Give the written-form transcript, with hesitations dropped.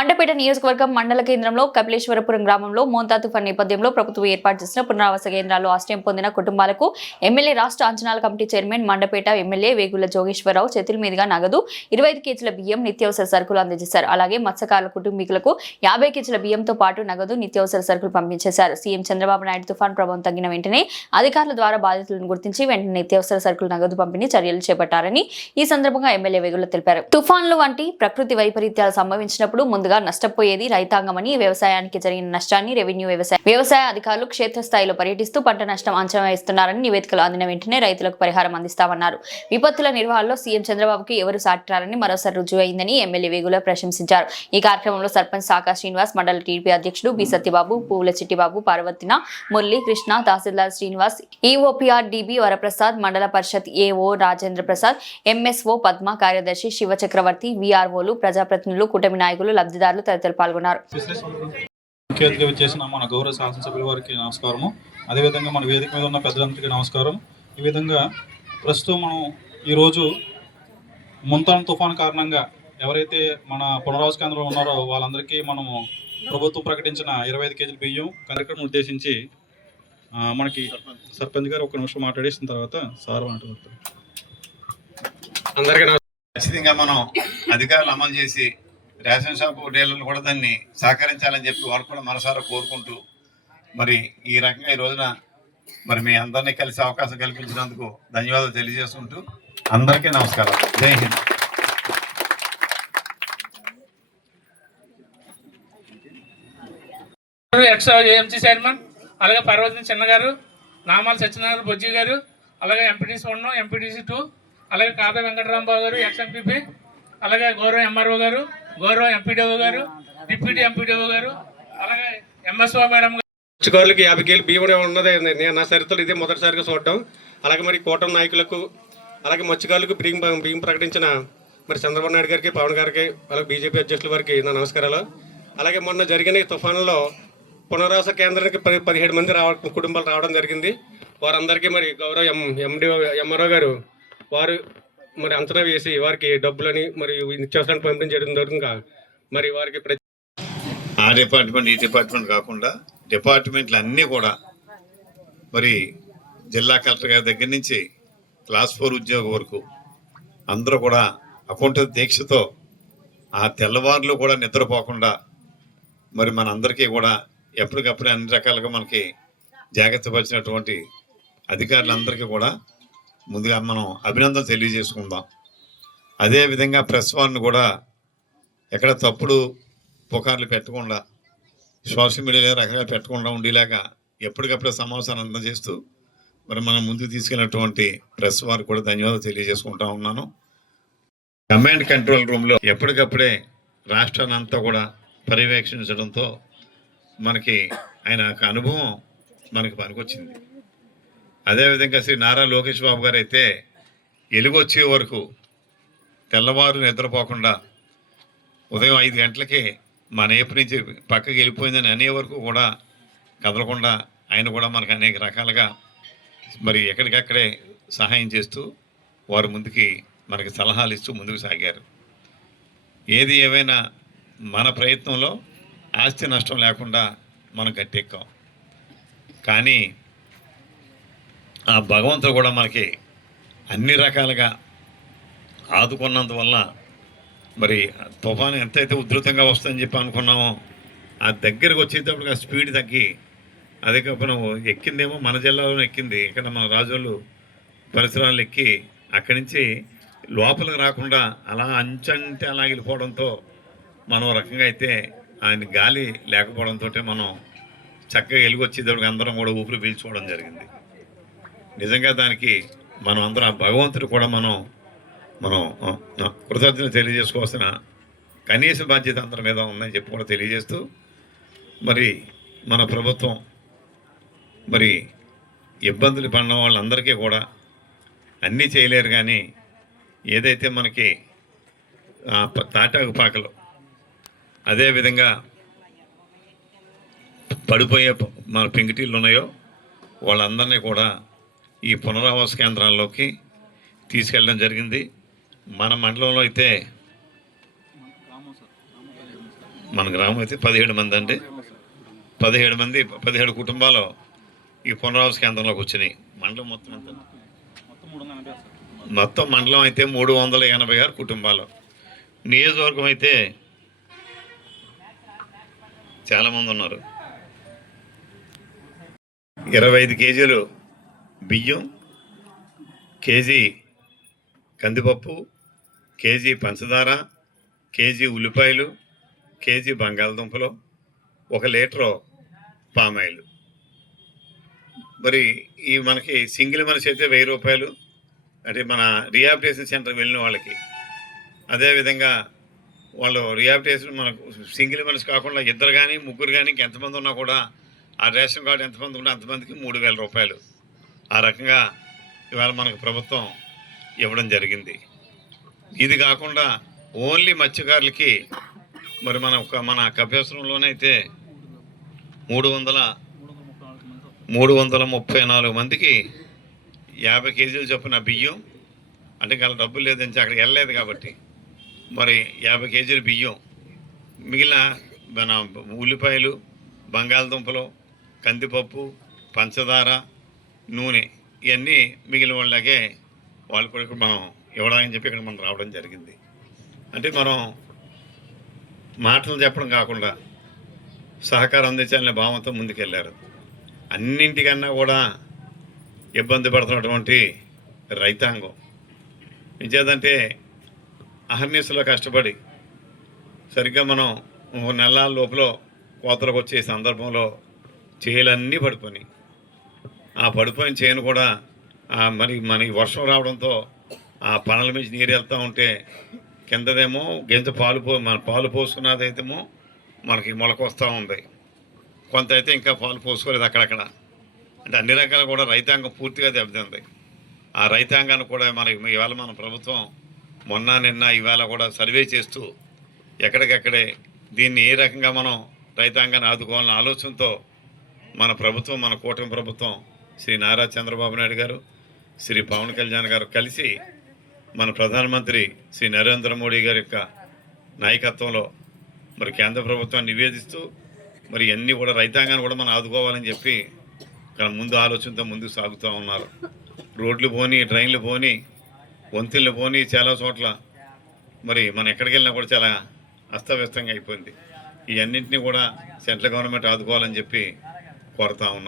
మండపేట నియోజకవర్గం మండల కేంద్రంలో కపిలేశ్వరపురం గ్రామంలో మోంతా తుఫాన్ నేపథ్యంలో ప్రభుత్వం ఏర్పాటు చేసిన పునరావాస కేంద్రాల్లో ఆశ్రయం పొందిన కుటుంబాలకు ఎమ్మెల్యే రాష్ట్ర అంచనాల committee chairman Mandapeta MLA Vegula Jogeswararao చేతుల మీదుగా నగదు 25 కేజీల బియ్యం నిత్యావసర సరుకులు అందజేశారు. అలాగే మత్స్యకారుల కుటుంబీకులకు 50 కేజీల బియ్యంతో పాటు నగదు నిత్యావసర సరుకులు పంపించేశారు. సీఎం చంద్రబాబు నాయుడు తుఫాన్ ప్రభావం తగ్గిన వెంటనే అధికారుల ద్వారా బాధితులను గుర్తించి వెంటనే నిత్యావసర సరుకులు నగదు పంపిణీ చర్యలు చేపట్టారని ఈ సందర్భంగా ఎమ్మెల్యే వేగుల తెలిపారు. తుఫాన్లు వంటి ప్రకృతి వైపరీత్యాలు సంభవించినప్పుడు ముందుగా నష్టపోయేది రైతాంగమని, వ్యవసాయానికి జరిగిన నష్టాన్ని రెవెన్యూ వ్యవసాయ అధికారులు క్షేత్రస్థాయిలో పర్యటిస్తూ పంట నష్టం అంచనా వేస్తున్నారని, నివేదికలు అందిన వెంటనే రైతులకు పరిహారం అందిస్తామన్నారు. విపత్తుల నిర్వహణలో సీఎం చంద్రబాబుకి ఎవరు సాటిరారని మరోసారి రుజువైందని ఎమ్మెల్యే వేగుల ప్రశంసించారు. ఈ కార్యక్రమంలో సర్పంచ్ సాకా శ్రీనివాస్, మండల టీడీపీ అధ్యక్షుడు బి సత్యబాబు, పువ్వుల చిట్టిబాబు, పార్వతిన, మురళి కృష్ణ, తహసీల్దార్ శ్రీనివాస్, ఈఓపీఆర్ డిబి వరప్రసాద్, మండల పరిషత్ ఏఓ రాజేంద్ర ప్రసాద్, ఎంఎస్ఓ పద్మ, కార్యదర్శి శివ చక్రవర్తి, విఆర్ఓలు, ప్రజాప్రతినిధులు, కూటమి నాయకులు, లబ్ధిదారులు తదితరులు పాల్గొన్నారు. మన గౌరవ శాసనసభ్యుల వారికి నమస్కారము. అదేవిధంగా మన వేదిక మీద ఉన్న పెద్దలందరికీ నమస్కారం. ఈ విధంగా ప్రస్తుతం మనం ఈరోజు ముంతాన్ తుఫాన్ కారణంగా ఎవరైతే మన పునరావాస కేంద్రంలో ఉన్నారో వాళ్ళందరికీ మనము ప్రభుత్వం ప్రకటించిన 25 కేజీల బియ్యం కార్యక్రమం ఉద్దేశించి మనకి సర్పంచ్ గారు ఒక నిమిషం మాట్లాడేసిన తర్వాత సార్ మాట్లాడతారు. అందరికీ ఖచ్చితంగా మనం అధికారులు అమలు చేసి రేషన్ షాపు డీలర్లు కూడా దాన్ని సహకరించాలని చెప్పి వారు కూడా మనసారా కోరుకుంటూ మరి ఈ రకంగా ఈ రోజున మరి మీ అందరినీ కలిసి అవకాశం కల్పించినందుకు ధన్యవాదాలు తెలియజేసుకుంటూ అందరికీ నమస్కారం. జై హింద్. ఏఎంసీ చైర్మన్, అలాగే పర్వతిని చిన్న గారు, నామాల సత్యనారాయణ బొజ్జి గారు, అలాగే ఎంపీటీసీ 1, ఎంపీటీసీ 2, అలాగే కాదా వెంకటరామబాబు గారు ఎక్స్ఎంపీపీ, అలాగే గౌరవ ఎంఆర్ఓ గారు, గౌరవ ఎంపీడీఓ గారు, డిప్యూటీ ఎంపీడీఓ గారు, అలాగే ఎంఎస్ఓ మేడం గారు. మత్స్యకారులకి 50 కేజీలు బియ్యం ఉన్నది నేను నా చరిత్రలో ఇదే మొదటిసారిగా చూడటం. అలాగే మరి కూటమి నాయకులకు, అలాగే మత్స్యకారులకు బియ్యం ప్రకటించిన మరి చంద్రబాబు నాయుడు గారికి, పవన్ గారికి, అలాగే బీజేపీ అధ్యక్షుల వారికి నా నమస్కారాలు. అలాగే మొన్న జరిగిన తుఫానులో పునరావాస కేంద్రానికి 17 మంది కుటుంబాలు రావడం జరిగింది. వారందరికీ మరి గౌరవ ఎంఆర్ఓ గారు వారు మరి అంచనా వేసి వారికి డబ్బులని మరి నిత్యావసరాన్ని పంపిణీ చేయడం జరుగుతుందిగా మరి వారికి ఆ డిపార్ట్మెంట్ ఈ డిపార్ట్మెంట్ కాకుండా డిపార్ట్మెంట్లు అన్నీ కూడా మరి జిల్లా కలెక్టర్ గారి దగ్గర నుంచి క్లాస్ 4 ఉద్యోగం వరకు అందరూ కూడా అకుంఠ దీక్షతో ఆ తెల్లవారులు కూడా నిద్రపోకుండా మరి మనందరికీ కూడా ఎప్పటికప్పుడు అన్ని రకాలుగా మనకి జాగ్రత్త పరిచినటువంటి అధికారులందరికీ కూడా ముందుగా మనం అభినందన తెలియజేసుకుందాం. అదేవిధంగా ప్రెస్ వారిని కూడా ఎక్కడ తప్పుడు పుకార్లు పెట్టకుండా, సోషల్ మీడియాలో రకంగా పెట్టకుండా ఉండేలాగా ఎప్పటికప్పుడు సమాచారం అందజేస్తూ మరి మనం ముందుకు తీసుకెళ్ళినటువంటి ప్రెస్ వారికి కూడా ధన్యవాదాలు తెలియజేసుకుంటా ఉన్నాను. కమాండ్ కంట్రోల్ రూమ్లో ఎప్పటికప్పుడే రాష్ట్రాన్ని అంతా కూడా పర్యవేక్షించడంతో మనకి ఆయన అనుభవం మనకి పనికొచ్చింది. అదేవిధంగా శ్రీ నారా లోకేష్ బాబు గారు అయితే ఎలుగొచ్చే వరకు తెల్లవారు నిద్రపోకుండా ఉదయం 5 గంటలకే మన ఏపు నుంచి పక్కకి వెళ్ళిపోయిందని అనే వరకు కూడా కదలకుండా ఆయన కూడా మనకు అనేక రకాలుగా మరి ఎక్కడికక్కడే సహాయం చేస్తూ వారు ముందుకి మనకి సలహాలు ఇస్తూ ముందుకు సాగారు. ఏది ఏవైనా మన ప్రయత్నంలో ఆస్తి నష్టం లేకుండా మనం గట్టెక్కాం. కానీ ఆ భగవంతుడు కూడా మనకి అన్ని రకాలుగా ఆదుకున్నందువల్ల మరి తుఫాను ఎంతైతే ఉధృతంగా వస్తుందని చెప్పి అనుకున్నామో ఆ దగ్గరకు వచ్చేటప్పుడు ఆ స్పీడ్ తగ్గి అదే మనం ఎక్కిందేమో మన జిల్లాలో ఎక్కింది. ఇక్కడ మన రాజోళ్ళు పరిసరాలు ఎక్కి అక్కడి నుంచి లోపలికి రాకుండా అలా అంచంటే అలా వెళ్ళిపోవడంతో మనం రకంగా అయితే ఆయన గాలి లేకపోవడంతో మనం చక్కగా వెలుగొచ్చేటప్పుడు అందరం కూడా ఊపిరి పీల్చుకోవడం జరిగింది. నిజంగా దానికి మనం అందరం ఆ భగవంతుడు కూడా మనం కృతజ్ఞత తెలియజేసుకోవాల్సిన కనీస బాధ్యత అందరి మీద ఉందని చెప్పి కూడా తెలియజేస్తూ మరి మన ప్రభుత్వం మరి ఇబ్బందులు పడిన వాళ్ళందరికీ కూడా అన్నీ చేయలేరు. కానీ ఏదైతే మనకి తాటాకు పాకలు అదేవిధంగా పడిపోయే మన పెంకుటీళ్ళు ఉన్నాయో వాళ్ళందరినీ కూడా ఈ పునరావాస కేంద్రాల్లోకి తీసుకెళ్ళడం జరిగింది. మన మండలంలో అయితే మన గ్రామం అయితే 17 మంది అండి. 17 కుటుంబాలు ఈ పునరావాస కేంద్రంలోకి వచ్చినాయి. మండలం మొత్తం ఎంత? మొత్తం మండలం అయితే 386 కుటుంబాలు. నియోజకవర్గం అయితే చాలామంది ఉన్నారు. 25 కేజీలు బియ్యం, కేజీ కందిపప్పు, కేజీ పంచదార, కేజీ ఉల్లిపాయలు, కేజీ బంగాళదుంపలు, 1 లీటరు పామాయిల్. మరి ఈ మనకి సింగిల్ మనిషి అయితే 1000 రూపాయలు, అంటే మన రిహాబిలిటేషన్ సెంటర్ వెళ్ళిన వాళ్ళకి. అదేవిధంగా వాళ్ళు రిహాబిలిటేషన్ మనకు సింగిల్ మనిషి కాకుండా 2 కానీ 3 కానీ ఇంకెంతమంది ఉన్నా కూడా ఆ రేషన్ కార్డు ఎంతమంది ఉంటే అంతమందికి 3000 రూపాయలు. ఆ రకంగా ఇవాళ మనకు ప్రభుత్వం ఇవ్వడం జరిగింది. ఇది కాకుండా ఓన్లీ మత్స్యకారులకి మరి మన కపిలేశ్వరంలోనే అయితే 334 మందికి 50 కేజీలు చొప్పున బియ్యం, అంటే వాళ్ళ డబ్బులు లేదని అక్కడికి వెళ్ళలేదు కాబట్టి మరి 50 కేజీలు బియ్యం, మిగిలిన మన ఉల్లిపాయలు, బంగాళదుంపలు, కందిపప్పు, పంచదార, నూనె, ఇవన్నీ మిగిలిన వాళ్ళకే వాళ్ళు కూడా ఇక్కడ మనం ఇవ్వడానికి చెప్పి ఇక్కడ మనం రావడం జరిగింది. అంటే మనం మాటలు చెప్పడం కాకుండా సహకారం అందించాలనే భావంతో ముందుకెళ్ళారు. అన్నింటికన్నా కూడా ఇబ్బంది పడుతున్నటువంటి రైతాంగం ఇంచేదంటే అహర్నిశలో కష్టపడి సరిగ్గా మనం 1 నెల లోపల కోతలకు వచ్చే సందర్భంలో చేలన్నీ పడిపోయి, ఆ పడిపోయిన చేను కూడా మరి మనకి వర్షం రావడంతో ఆ పనుల మీద నీరు వెళ్తూ ఉంటే కిందదేమో గింజ పాలు పోసుకున్నదైతేమో మనకి మొలక వస్తూ ఉంది, కొంత అయితే ఇంకా పాలు పోసుకోలేదు అక్కడక్కడ. అంటే అన్ని రకాలు కూడా రైతాంగం పూర్తిగా దెబ్బతింది. ఆ రైతాంగాన్ని కూడా ఇవాళ మన ప్రభుత్వం నిన్న ఇవాళ కూడా సర్వే చేస్తూ ఎక్కడికెక్కడే దీన్ని ఏ రకంగా మనం రైతాంగాన్ని ఆదుకోవాలన్న ఆలోచనతో మన ప్రభుత్వం, మన కూటమి ప్రభుత్వం, శ్రీ నారా చంద్రబాబు నాయుడు గారు, శ్రీ పవన్ కళ్యాణ్ గారు కలిసి మన ప్రధానమంత్రి శ్రీ నరేంద్ర మోడీ గారి యొక్క నాయకత్వంలో మరి కేంద్ర ప్రభుత్వాన్ని నివేదిస్తూ మరి అన్నీ కూడా రైతాంగాన్ని కూడా మనం ఆదుకోవాలని చెప్పి ఇక్కడ ముందు ఆలోచనతో ముందుకు సాగుతూ ఉన్నారు. రోడ్లు పోని, ట్రైన్లు పోని, వంతెనలు పోని, చాలా చోట్ల మరి మనం ఎక్కడికి వెళ్ళినా కూడా చాలా అస్తవ్యస్తంగా అయిపోయింది. ఈ అన్నింటినీ కూడా సెంట్రల్ గవర్నమెంట్ ఆదుకోవాలని చెప్పి కోరుతా ఉన్నారు.